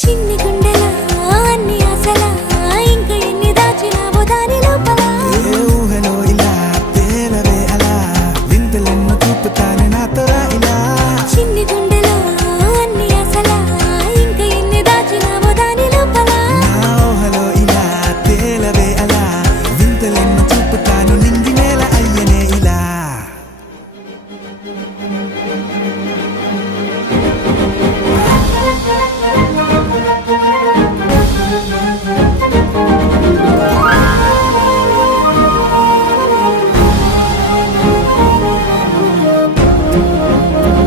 చిన్ని గుండెలా అన్ని ఆశలా ఇంకా ఎన్ని దాచినావో దాని లోపల ఏ ఊహలో ఇలా తేలవే అలా వింతలెన్నో చూపుతానే